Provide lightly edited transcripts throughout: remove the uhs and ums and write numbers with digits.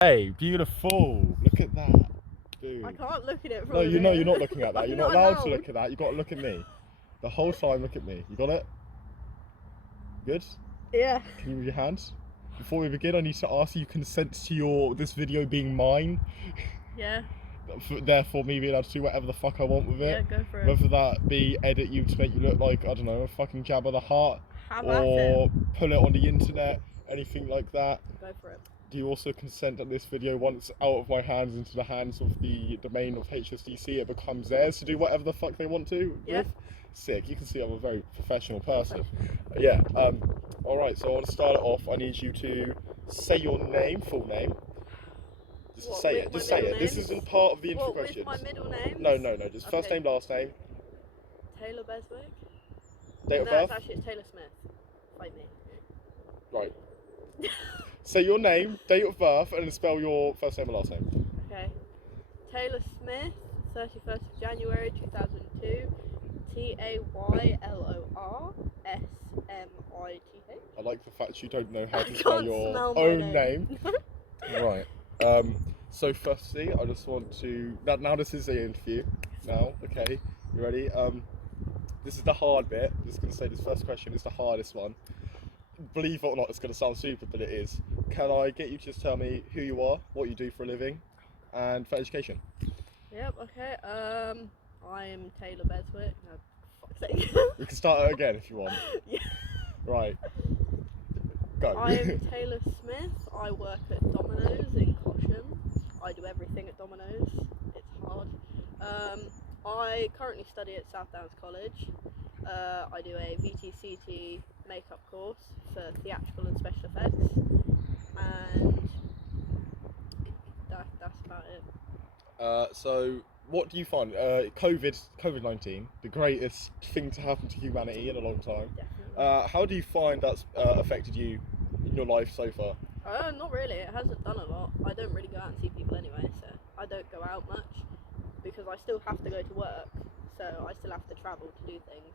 Hey, beautiful. Look at that. Dude. I can't look at it from No, you know here. you're not looking at that. You're not not allowed to allowed. look at that. You got to look at me. The whole time, look at me. You got it? Good? Yeah. Can you move your hands? Before we begin, I need to ask you consent to this video being mine. Yeah. Therefore, me being able to do whatever the fuck I want with it. Yeah, go for it. Whether that be edit you to make you look like, I don't know, a fucking Jabba the Hutt. Have or pull it on the internet, anything like that. Go for it. Do you also consent that this video, once out of my hands into the hands of the domain of HSDC, it becomes theirs to do whatever the fuck they want to Yeah. with? Sick. You can see I'm a very professional person. Yeah. Alright, so I want to start it off. I need you to say your name, full name. Just What, say with it. my Just say middle it. This name? isn't part of the intro What, with questions. my middle name? No. Just Okay. first name, last name, Taylor Beswick. date of No, birth. actually it's Taylor Smith. Fight me. Right. Say your name, date of birth, and then spell your first name and last name. Okay. Taylor Smith, 31st of January 2002. TAYLORSMITH. I like the fact you don't know how I to spell can't your smell my own name. Right. So firstly, I just want to... Now this is the interview. Now, okay. You ready? This is the hard bit. I'm just going to say this first question is the hardest one. Believe it or not, it's going to sound stupid, but it is. Can I get you to just tell me who you are, what you do for a living, and for education? Yep, okay. I am Taylor Beswick. No, fuck's sake. We can start it again if you want. Yeah. Right. Go. I am Taylor Smith. I work at Domino's in Cosham. I do everything at Domino's. It's hard. I currently study at South Downs College. I do a VTCT makeup course for theatrical and special effects, and that's about it. So what do you find? COVID-19, the greatest thing to happen to humanity in a long time. Definitely. How do you find that's affected you in your life so far? Not really. It hasn't done a lot. I don't really go out and see people anyway, so I don't go out much because I still have to go to work, so I still have to travel to do things.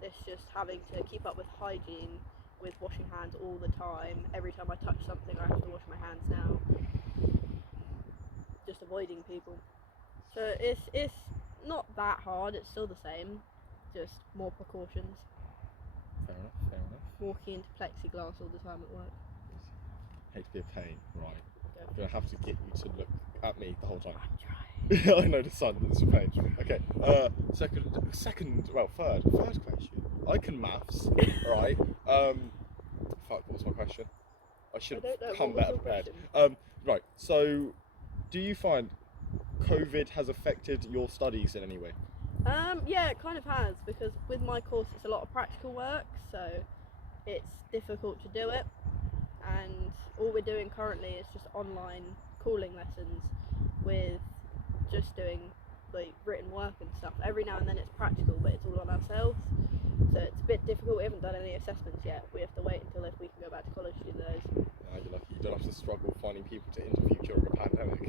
It's just having to keep up with hygiene, with washing hands all the time. Every time I touch something, I have to wash my hands now. Just avoiding people. So it's not that hard. It's still the same, just more precautions. Fair enough. Walking into plexiglass all the time at work. Hate to be a pain, right? Go. I'm gonna have to get you to look at me the whole time. I'm trying. I know the sun, it's a pain. Okay. Third question. I can maths, alright? Fuck, what was my question? I should have come better prepared. Right, so do you find COVID has affected your studies in any way? Yeah, it kind of has, because with my course it's a lot of practical work, so it's difficult to do it, and all we're doing currently is just online calling lessons with just doing like written work and stuff. Every now and then it's practical, but it's all on ourselves, so it's a bit difficult. We haven't done any assessments yet. We have to wait until if we can go back to college to do those. You're lucky you don't have to struggle finding people to interview during a pandemic.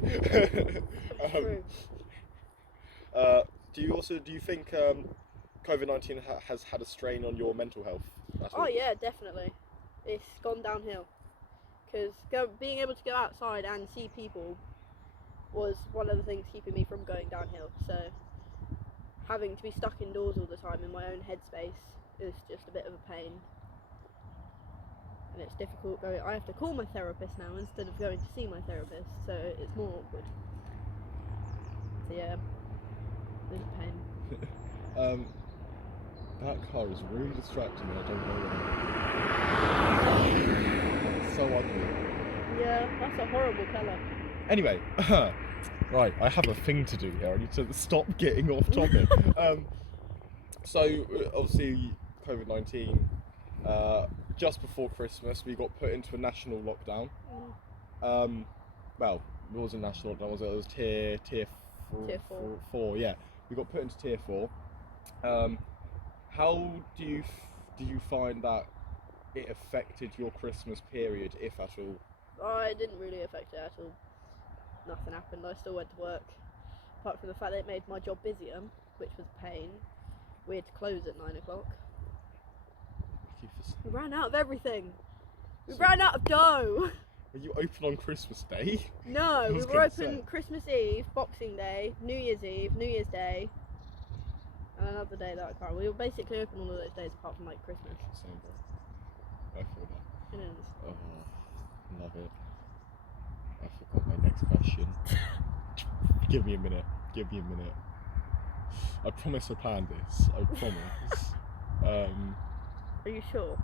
True. Do you think COVID-19 has had a strain on your mental health? Oh yeah, definitely. It's gone downhill, because being able to go outside and see people was one of the things keeping me from going downhill. So having to be stuck indoors all the time in my own headspace is just a bit of a pain, and it's difficult going. I have to call my therapist now instead of going to see my therapist, so it's more awkward. So yeah, it's a pain. That car is really distracting and I don't know why. It's so ugly. Yeah, that's a horrible colour. Anyway, right, I have a thing to do here. I need to stop getting off topic. So obviously COVID-19, just before Christmas we got put into a national lockdown. Well, it wasn't national lockdown, was it? It was tier four, yeah. We got put into tier 4. How do you find that it affected your Christmas period, if at all? Oh, it didn't really affect it at all. Nothing happened. I still went to work. Apart from the fact that it made my job busier, which was a pain. We had to close at 9 o'clock. We ran out of everything. We ran out of dough. Were you open on Christmas Day? No, I we was were gonna open say. Christmas Eve, Boxing Day, New Year's Eve, New Year's Day, and another day that I can't. We were basically open all of those days apart from like Christmas. Same bro. I feel that. It is. Oh, love it. I forgot my next question. Give me a minute. I promise I planned this. I promise. Are you sure?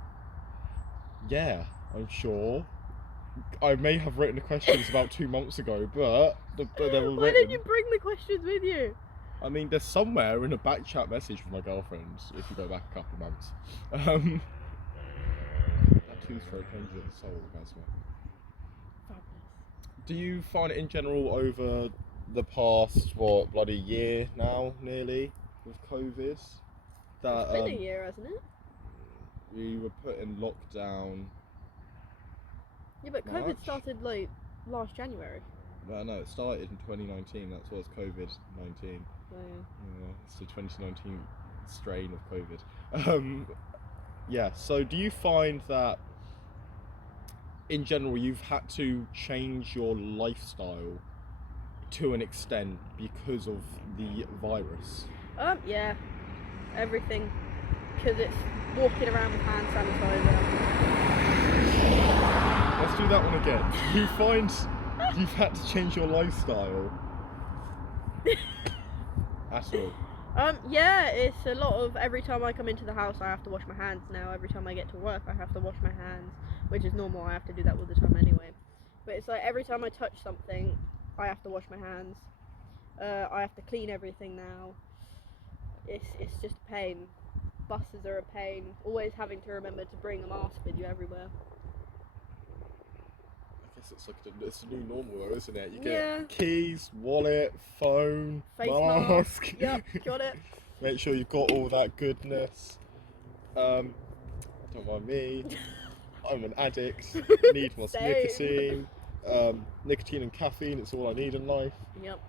Yeah, I'm sure. I may have written the questions about 2 months ago, but they were Why written. didn't you bring the questions with you? I mean, they're somewhere in a back chat message with my girlfriend, if you go back a couple of months. That two-stroke engine, so orgasmic. Fabulous. Do you find it in general over the past, bloody year now, nearly, with COVID, that It's been a year, hasn't it? we were put in lockdown? Yeah, but March? COVID started like last January. No, it started in 2019, that's what's COVID-19. So, Yeah, it's the 2019 strain of COVID. Yeah, so do you find that in general you've had to change your lifestyle to an extent because of the virus? yeah, everything, because it's walking around with hand sanitizer. Let's do that one again. Do you find you've had to change your lifestyle at all? Yeah, it's a lot of every time I come into the house I have to wash my hands now. Every time I get to work I have to wash my hands, which is normal. I have to do that all the time anyway. But it's like every time I touch something, I have to wash my hands. I have to clean everything now. It's just a pain. Buses are a pain. Always having to remember to bring a mask with you everywhere. I guess it's like it's a new normal though, isn't it? You Yeah. get keys, wallet, phone, Face mask. Yep, got it. Make sure you've got all that goodness. Don't mind me. I'm an addict. Need my Same. nicotine. Nicotine and caffeine, it's all I need in life. Yep.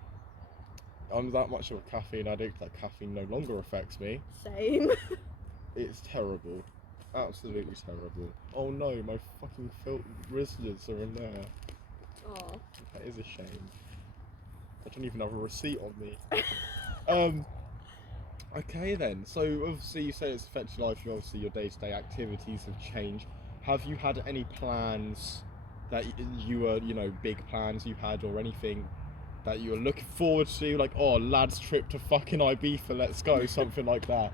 I'm that much of a caffeine addict that caffeine no longer affects me. Same. It's terrible. Absolutely terrible. Oh no, my fucking Rizzlers are in there. Aw. That is a shame. I don't even have a receipt on me. Okay then, so obviously you say it's affected your life, obviously your day-to-day activities have changed. Have you had any plans that you were, big plans you had or anything that you were looking forward to, like, oh, lads trip to fucking Ibiza, let's go, something like that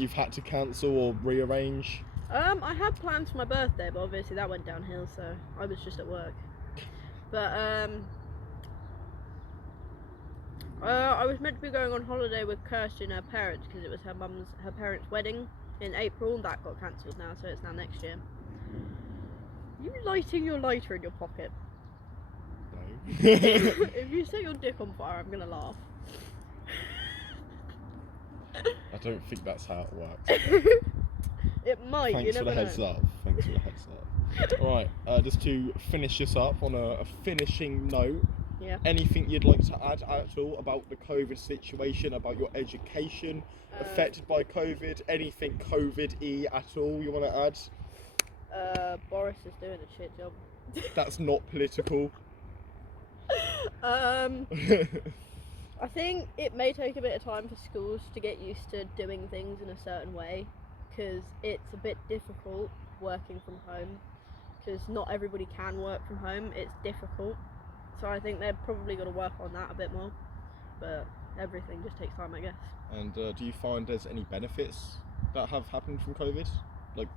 you've had to cancel or rearrange? I had plans for my birthday, but obviously that went downhill, so I was just at work. But I was meant to be going on holiday with Kirsty and her parents because it was her parents' wedding in April, and that got cancelled now, so it's now next year. You lighting your lighter in your pocket? No. If you set your dick on fire, I'm gonna laugh. I don't think that's how it works. It might. Thanks for the heads up. Alright, just to finish this up on a finishing note, Yeah. anything you'd like to add at all about the COVID situation, about your education affected by COVID, anything COVID-y at all you want to add? Boris is doing a shit job. That's not political. I think it may take a bit of time for schools to get used to doing things in a certain way, because it's a bit difficult working from home, because not everybody can work from home. It's difficult, so I think they're probably going to work on that a bit more, but everything just takes time, I guess. And do you find there's any benefits that have happened from COVID? Like,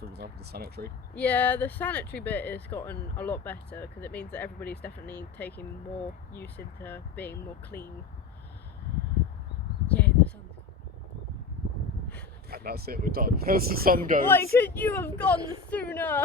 for example, the sanitary? Yeah, the sanitary bit has gotten a lot better, because it means that everybody's definitely taking more use into being more clean. Yay, the sun's gone. And that's it, we're done. There's the sun goes. Why could you have gone sooner?